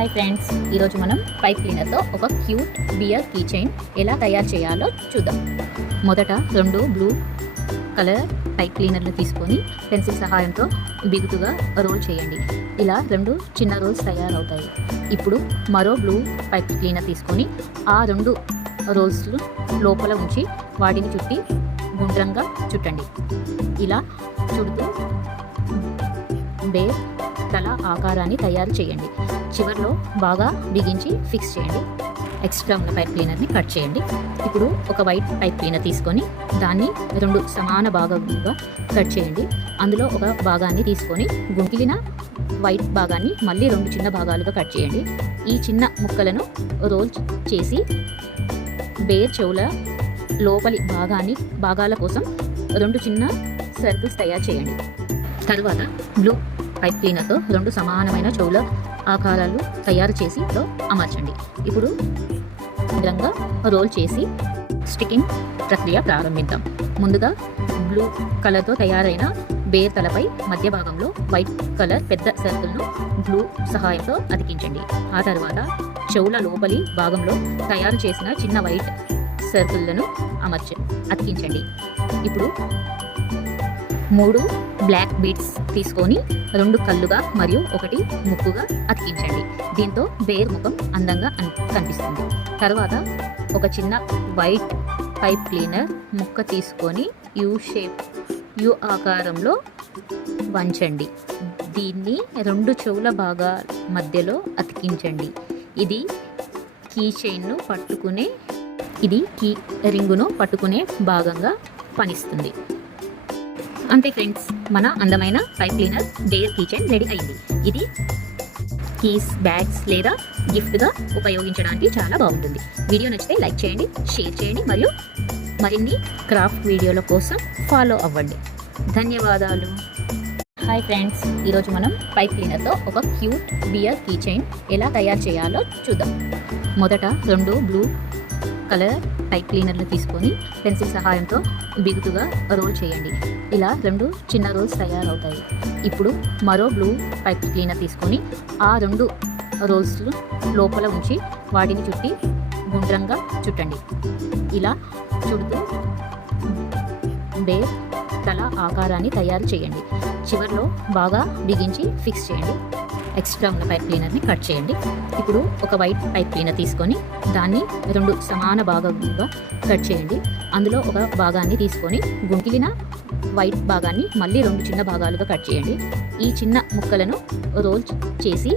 Hi friends, ఈరోజు మనం pipe క్లీనర్తో ఒక క్యూట్ బియర్ కీ చైన్ ఎలా తయారు చేయాలో చూద్దాం. మొదట 2 బ్లూ కలర్ పైప్ క్లీనర్లు తీసుకొని పెన్సిల్ సహాయంతో బిగుతుగా రోల్ చేయండి. ఇలా 2 చిన్న రోల్స్ తయారవుతాయి. ఇప్పుడు మరో బ్లూ పైప్ క్లీనర్ తీసుకొని ఆ 2 రోల్స్లు లోపల ఉంచి వాటిని చుట్టి గుండ్రంగా చుట్టండి. ఇలా చుడుతూ బేర్ తల ఆకారాన్ని తయారు చేయండి. చివర్లో బాగా బిగించి ఫిక్స్ చేయండి. ఎక్స్ట్రా ఉన్న పైప్ క్లీనర్ని కట్ చేయండి. ఇప్పుడు ఒక వైట్ పైప్ క్లీనర్ తీసుకొని దాన్ని 2 సమాన భాగాలుగా కట్ చేయండి. అందులో ఒక భాగాన్ని తీసుకొని గుంటిలిన వైట్ భాగాన్ని మళ్ళీ 2 చిన్న భాగాలుగా కట్ చేయండి. ఈ చిన్న ముక్కలను రోల్ చేసి బేర్ చెవుల లోపలి భాగాల కోసం 2 చిన్న సర్కిల్స్ తయారు చేయండి. తరువాత బ్లూ పైప్ క్లీనర్తో 2 సమానమైన చెవుల ఆకారాలు తయారు చేసి అమర్చండి. ఇప్పుడు గుండ్రంగా రోల్ చేసి స్టికింగ్ ప్రక్రియ ప్రారంభిద్దాం. ముందుగా బ్లూ కలర్తో తయారైన బేర్ తలపై మధ్య భాగంలో వైట్ కలర్ పెద్ద సర్కిల్ను గ్లూ సహాయంతో అతికించండి. ఆ తర్వాత చెవుల లోపలి భాగంలో తయారు చేసిన చిన్న వైట్ సర్కిళ్లను అతికించండి. ఇప్పుడు 3 బ్లాక్ బీడ్స్ తీసుకొని 2 కళ్ళుగా మరియు 1 ముక్కుగా అతికించండి. దీంతో బేర్ ముఖం అందంగా కనిపిస్తుంది. తర్వాత ఒక చిన్న వైట్ పైప్ క్లీనర్ ముక్క తీసుకొని యు ఆకారంలో వంచండి. దీన్ని 2 చెవుల భాగాల మధ్యలో అతికించండి. ఇది కీ రింగును పట్టుకునే భాగంగా పనిస్తుంది. అంతే ఫ్రెండ్స్, మన అందమైన pipe cleaner bear key chain ready అయింది. ఇది కీస్, బ్యాగ్స్ లేదా గిఫ్ట్గా ఉపయోగించడానికి చాలా బాగుంటుంది. వీడియో నచ్చితే లైక్ చేయండి, షేర్ చేయండి మరియు మరిన్ని క్రాఫ్ట్ వీడియోల కోసం ఫాలో అవ్వండి. ధన్యవాదాలు. హాయ్ ఫ్రెండ్స్, ఈరోజు మనం పైప్ క్లీనర్తో ఒక క్యూట్ బియర్ కీ చైన్ ఎలా తయారు చేయాలో చూద్దాం. మొదట 2 బ్లూ కలర్ పైప్ క్లీనర్లు తీసుకొని పెన్సిల్ సహాయంతో బిగుతుగా రోల్ చేయండి. ఇలా 2 చిన్న రోల్స్ తయారవుతాయి. ఇప్పుడు మరో బ్లూ పైప్ క్లీనర్ తీసుకొని ఆ 2 రోల్స్లు లోపల ఉంచి వాటిని చుట్టి గుండ్రంగా చుట్టండి. ఇలా చుడుతూ బేర్ తల ఆకారాన్ని తయారు చేయండి. చివర్లో బాగా బిగించి ఫిక్స్ చేయండి. ఎక్స్ట్రా ఉన్న పైప్ క్లీనర్ని కట్ చేయండి. ఇప్పుడు ఒక వైట్ పైప్ క్లీనర్ తీసుకొని దాన్ని 2 సమాన భాగాలుగా కట్ చేయండి. అందులో ఒక భాగాన్ని తీసుకొని గుంటిలిన వైట్ భాగాన్ని మళ్ళీ 2 చిన్న భాగాలుగా కట్ చేయండి. ఈ చిన్న ముక్కలను రోల్ చేసి